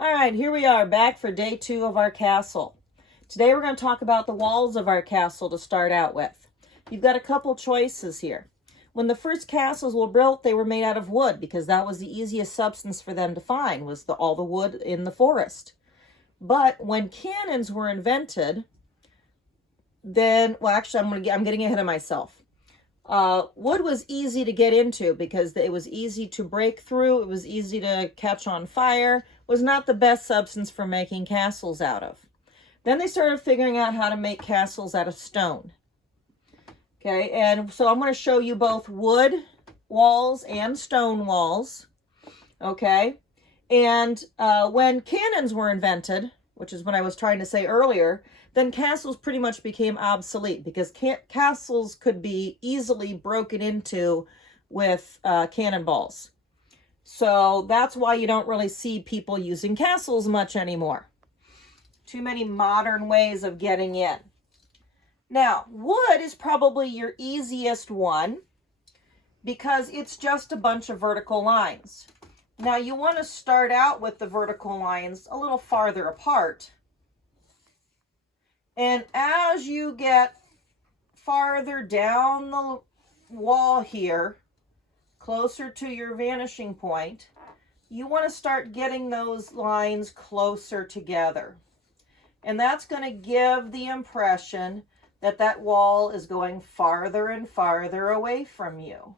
All right, here we are back for day 2 of our castle. Today we're going to talk about the walls of our castle to start out with. You've got a couple choices here. When the first castles were built, they were made out of wood because that was the easiest substance for them to find, was all the wood in the forest. But when cannons were invented, then, well, actually, I'm getting ahead of myself. Wood was easy to get into because it was easy to break through. It was easy to catch on fire. It was not the best substance for making castles out of. Then they started figuring out how to make castles out of stone. Okay, and so I'm going to show you both wood walls and stone walls. Okay, and when cannons were invented, which is what I was trying to say earlier, then castles pretty much became obsolete because castles could be easily broken into with cannonballs. So that's why you don't really see people using castles much anymore. Too many modern ways of getting in. Now, wood is probably your easiest one because it's just a bunch of vertical lines. Now, you want to start out with the vertical lines a little farther apart. And as you get farther down the wall here, closer to your vanishing point, you want to start getting those lines closer together. And that's going to give the impression that that wall is going farther and farther away from you.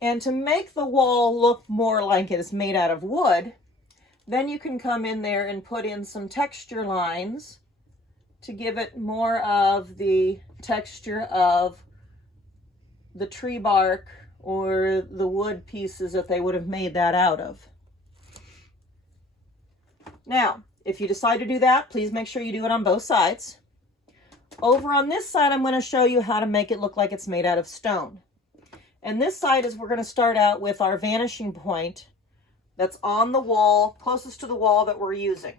And to make the wall look more like it is made out of wood, then you can come in there and put in some texture lines to give it more of the texture of the tree bark or the wood pieces that they would have made that out of. Now, if you decide to do that, please make sure you do it on both sides. Over on this side, I'm going to show you how to make it look like it's made out of stone. And this side is we're going to start out with our vanishing point that's on the wall, closest to the wall that we're using.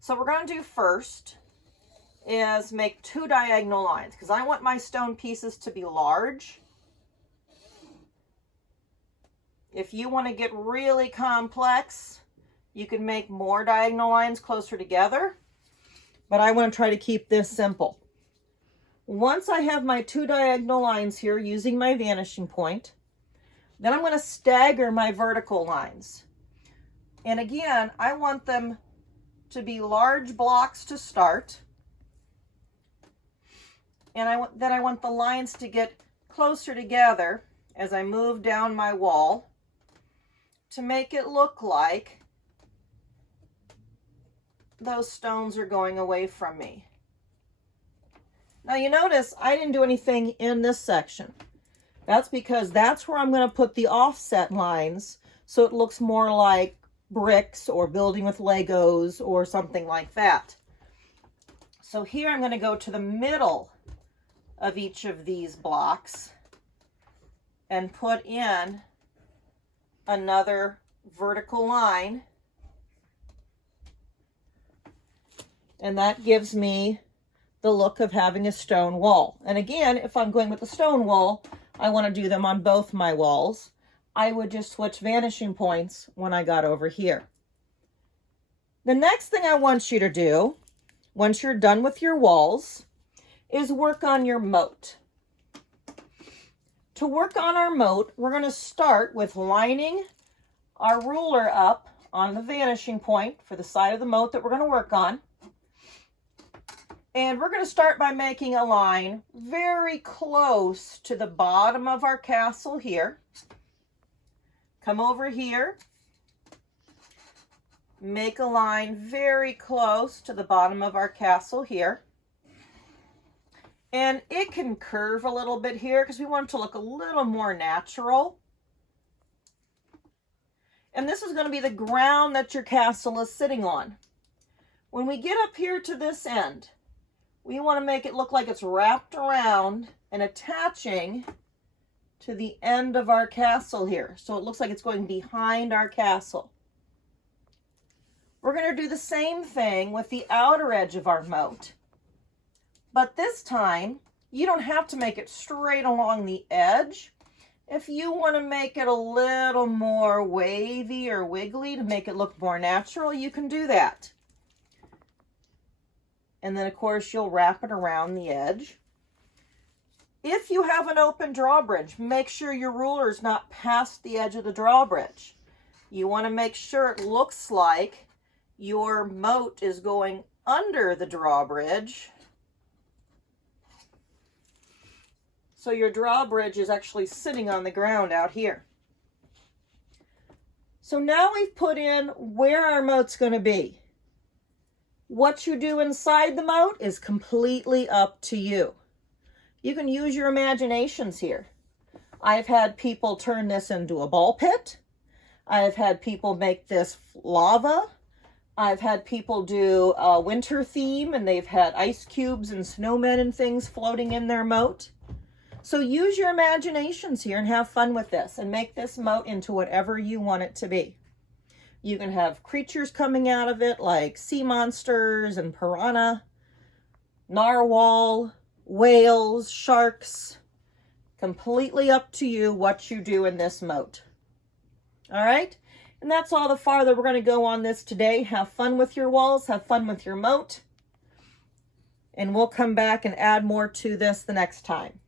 So what we're going to do first is make 2 diagonal lines because I want my stone pieces to be large. If you want to get really complex, you can make more diagonal lines closer together, but I want to try to keep this simple. Once I have my 2 diagonal lines here using my vanishing point, then I'm going to stagger my vertical lines. And again, I want them to be large blocks to start. And then I want the lines to get closer together as I move down my wall to make it look like those stones are going away from me. Now you notice I didn't do anything in this section. That's because that's where I'm going to put the offset lines so it looks more like bricks or building with Legos or something like that. So here I'm going to go to the middle of each of these blocks and put in another vertical line. And that gives me the look of having a stone wall. And again, if I'm going with a stone wall, I want to do them on both my walls. I would just switch vanishing points when I got over here. The next thing I want you to do, once you're done with your walls, is work on your moat. To work on our moat, we're going to start with lining our ruler up on the vanishing point for the side of the moat that we're going to work on. And we're going to start by making a line very close to the bottom of our castle here. Come over here. Make a line very close to the bottom of our castle here. And it can curve a little bit here because we want it to look a little more natural. And this is going to be the ground that your castle is sitting on. When we get up here to this end, we want to make it look like it's wrapped around and attaching to the end of our castle here. So it looks like it's going behind our castle. We're going to do the same thing with the outer edge of our moat. But this time, You don't have to make it straight along the edge. If you want to make it a little more wavy or wiggly to make it look more natural, you can do that. And then, of course, you'll wrap it around the edge. If you have an open drawbridge, make sure your ruler is not past the edge of the drawbridge. You want to make sure it looks like your moat is going under the drawbridge. So your drawbridge is actually sitting on the ground out here. So now we've put in where our moat's going to be. What you do inside the moat is completely up to you. You can use your imaginations here. I've had people turn this into a ball pit. I've had people make this lava. I've had people do a winter theme and they've had ice cubes and snowmen and things floating in their moat. So use your imaginations here and have fun with this and make this moat into whatever you want it to be. You can have creatures coming out of it like sea monsters and piranha, narwhal, whales, sharks. Completely up to you what you do in this moat. All right? And that's all the farther we're going to go on this today. Have fun with your walls. Have fun with your moat. And we'll come back and add more to this the next time.